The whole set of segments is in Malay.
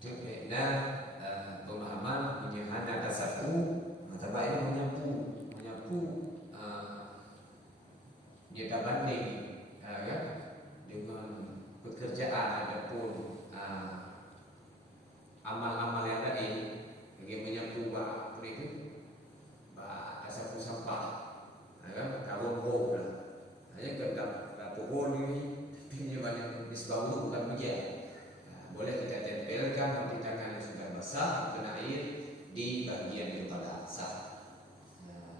Karena pemahaman menyehana tasaku, tabaiknya menyapu dia tak banding kan, dengan pekerjaan ataupun amal-amal yang lain. Bagi menyapu apa itu, tasaku sampah, kan, kawin bom lah. Hanya kerja pohon ini, tapi banyak disebabkan bukan begitu. Boleh kita tempelkan di tangan yang sudah basah kena air di bagian kepala sah.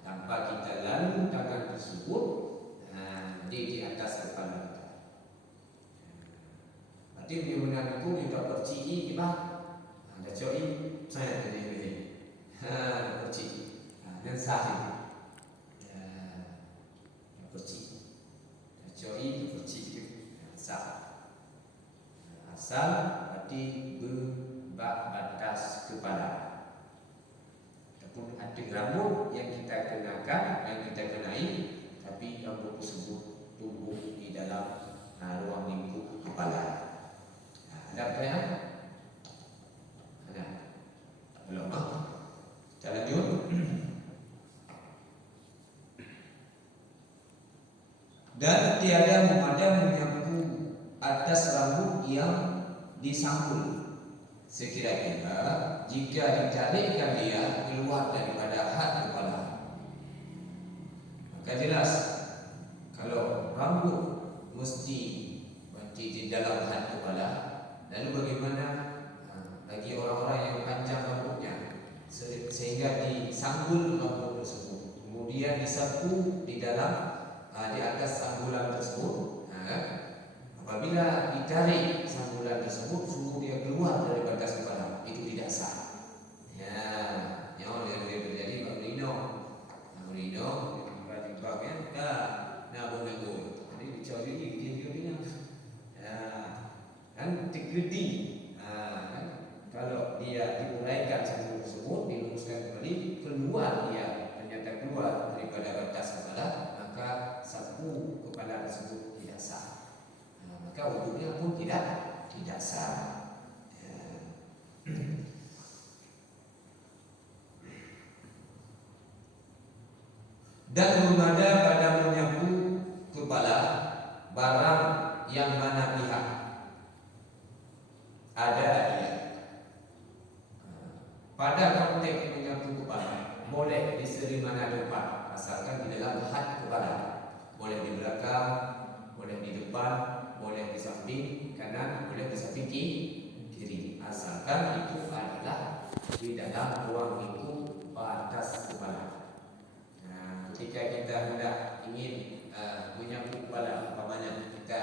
Tanpa kita lalu tangan tersebut di atas kepala kita. Berarti bagaimana itu kita perciki kita ada coi saya tadi ini perciki dan sah perciki coi perciki sah asal berarti batas kepala ataupun ada rambut yang kita kenakan, yang kita kenai, tapi rambut tersebut tumbuh di dalam ruang lingkup kepala. Ada pertanyaan? Ada? Belum? Kita lanjut. Dan tiada memadam menyapu atas rambut yang disangkul, sekira-kira jika ditarikkan dia keluar daripada had kepala. Maka jelas kalau rambut mesti di dalam had kepala, lalu bagaimana bagi orang-orang yang panjang rambutnya sehingga disangkul rambut tersebut, kemudian disapu di dalam di atas sangkulan tersebut. Apabila ditarik sangkulan tersebut, sungguh dia keluar dari batas kepala, itu tidak sah. Ya, yang terjadi Marino, timbangnya, nah boleh gol. Jadi dicari dia, kan dikriti. Kan kalau dia diuraikan sangkulan tersebut, diluruskan kembali, keluar dia ternyata keluar daripada batas kepala, maka sapu kepala tersebut tidak sah. Maka wudunya pun tidak sah. Dan mengada pada menyapu kepala barang yang mana pihak ada dia. Pada konteks menyapu kepala boleh di seri mana tempat, asalkan di dalam had kepala. Boleh di belakang, boleh di depan, boleh di samping kanan, boleh di samping kiri, asalkan itu adalah di dalam ruang lingkup batas kepala. Ketika kita hendak ingin menyapu kepala, umpamanya kita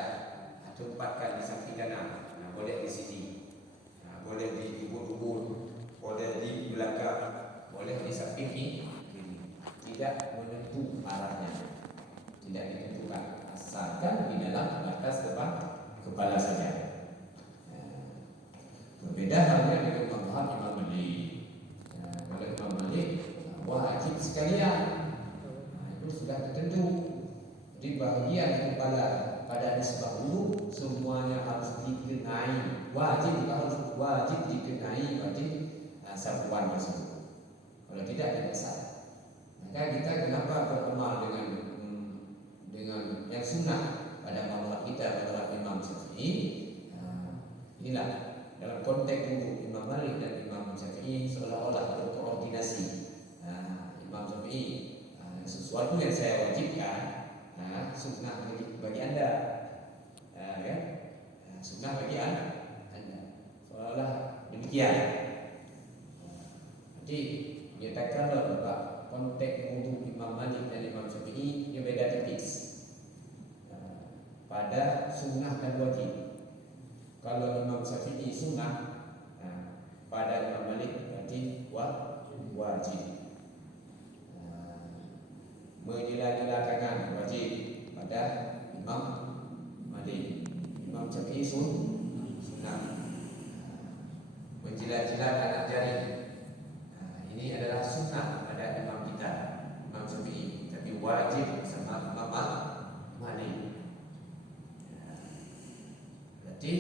tempatkan di samping kanan, boleh di sini, boleh di ubun-ubun, boleh di belakang, boleh di samping kiri, tidak menentu arahnya, tidak ditentukan, asalkan di dalam batas depan kepala saja. Berbeda halnya dengan pemahaman Imam Malik. Kalau Imam Malik wajib sekalian, itu sudah tertentu di bagian kepala pada nisbah wudhu semuanya harus dikenai, wajib dikenai sapuan tersebut. Kalau tidak sah. Maka kita kenapa beramal dengan yang sunnah pada mazhab kita, mazhab Imam Syafi'i? Inilah dalam konteks wudhu Imam Malik dan Imam Syafi'i seolah-olah berkoordinasi. Imam Syafi'i sesuatu yang saya wajibkan, sunnah bagi anda, kan? Sunnah bagi anda, seolah-olah demikian. Jadi nyatakanlah bahwa konteks wudhu Imam Malik dan Imam Syafi'i dia beda tipis pada sunnah dan wajib. Kalau Imam Syafi'i sunnah, pada Imam Malik berarti wajib. Menjela-jela tangan wajib pada Imam Malik. Imam Syafi'i sunnah. Menjela-jela anak jari, ini adalah sunnah pada Imam kita, Imam Syafi'i, tapi wajib sama Imam Malik. Berarti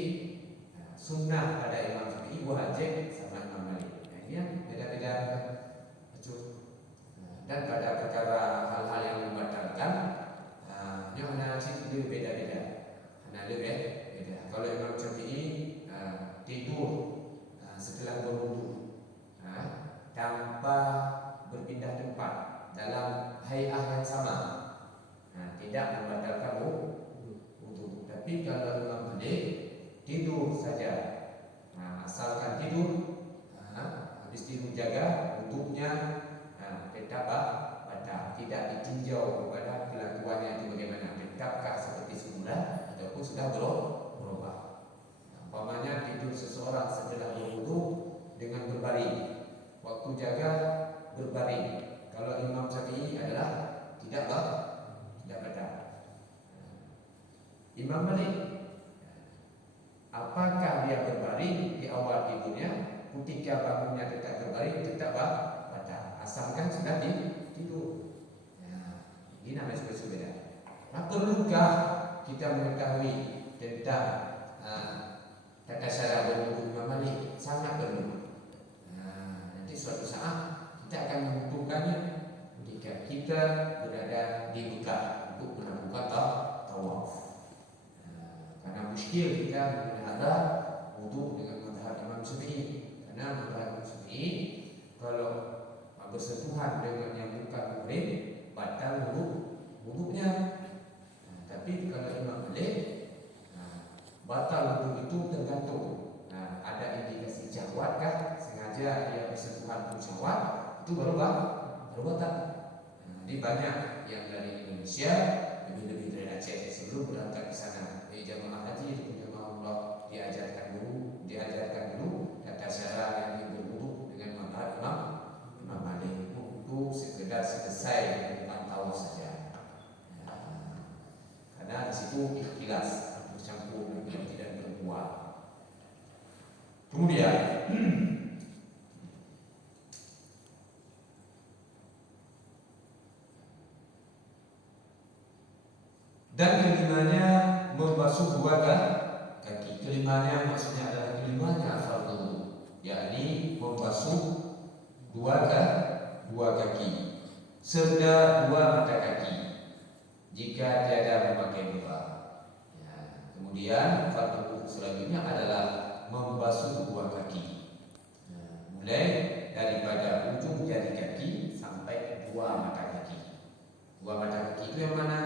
sunnah pada Imam Syafi'i, wajib sama Imam Malik. Nah, ini yang beda-beda. Dan pada perkara hal-hal yang membatalkan, yang analisis itu beda-beda. Beda. Kalau Imam Syafi'i tidur setelah berwudu tanpa berpindah tempat dalam hay'ah yang sama, tidak membatalkan wudu. Tapi kalau Imam Malik tidur saja, asalkan tidur, habis tidur jaga wudunya tetap batal, tidak ditinjau kepada kelakuannya itu bagaimana, tetapkah seperti semula ataupun sudah berubah. Umpamanya tidur seseorang setelah berwudu dengan berbaring, waktu jaga berbaring. Kalau Imam Syafi'i adalah tidak batal. Imam Malik, apakah dia berbaring di awal tidurnya, ketika bangunnya tetap berbaring, tetap batal, asalkan sudah tidur. Ini namanya berbeda. Perlukah kita mengetahui tentang tata cara berwudu Imam Malik? Sangat perlu. Nanti suatu saat kita akan membutuhkannya ketika kita berada di Mekah untuk melakukan tawaf. Karena muskil kita memelihara wudu dengan mazhab Imam Syafi'i. Karena mazhab Imam Syafi'i kalau bersentuhan dengan yang bukan muhrim batal wudunya. Tapi kalau Imam Malik, batal wudu itu tergantung ada indikasi syahwatkah, sengaja dia bersentuhan untuk syahwat, itu baru batal. Jadi banyak yang dari Indonesia lebih dari Aceh sebelum berangkat ke sana, jamaah haji atau jamaah umrah diajarkan dulu tata cara yang berwudu dengan mazhab Imam Malik untuk sekedar selesai dengan tawaf saja. Karena di situ ikhlas bercampur dengan tidak berbuat. Kemudian dan kelimanya membasuh dua kaki. Kelimanya maksudnya adalah kelimanya fardu, yakni membasuh dua kaki serta dua mata kaki jika tiada memakai dua. Kemudian fardu selanjutnya adalah membasuh dua kaki, mulai daripada ujung jari kaki sampai dua mata kaki. Dua mata kaki itu yang mana?